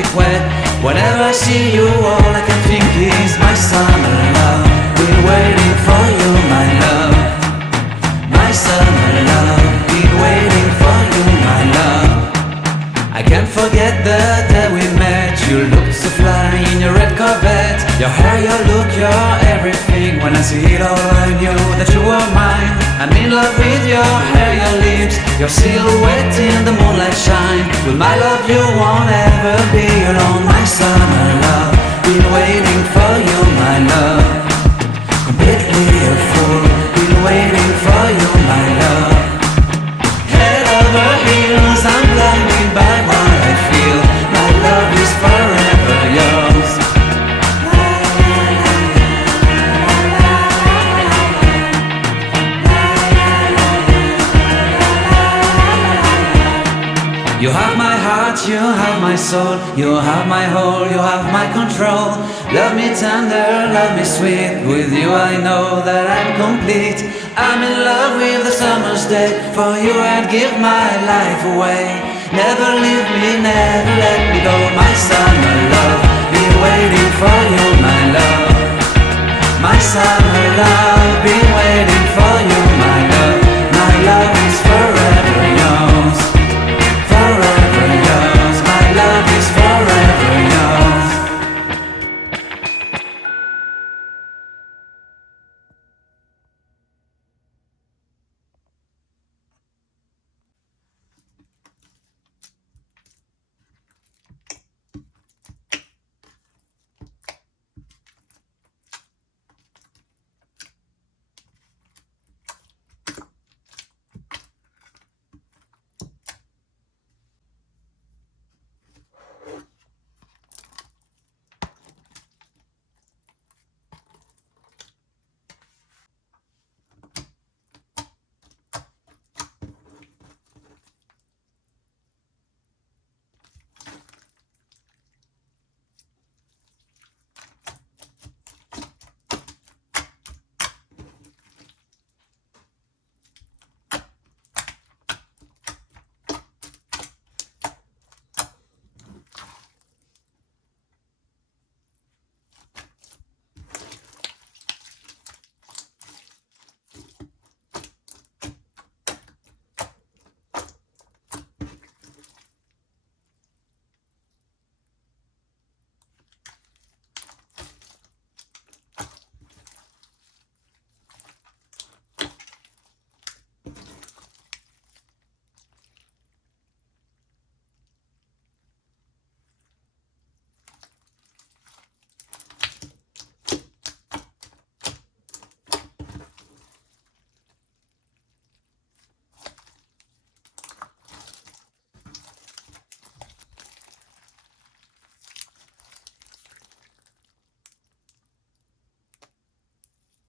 magic wet. Whenever I see you, all I can think is my summer love. Been waiting for you, my love. My summer love. Been waiting for you, my love. I can't forget the day we met. You looked so fly in your red Corvette. Your hair, your look, your everything. When I see it all, I knew that you were mine. I'm in love with your hair, your lips, your silhouette in the moonlight shine. With my love you won't ever be alone. My summer love, been waiting for you, my love. Completely a fool, been waiting for you, my love. Head over heels, I'm blinded by what I feel. My love is forever yours. You have my heart, you have my soul, you have my whole, you have my control. Love me tender, love me sweet. With you I know that I'm complete. I'm in love with the summer's day. For you I'd give my life away. Never leave me, never let me go. My summer love, been waiting for you, my love. My summer love, been waiting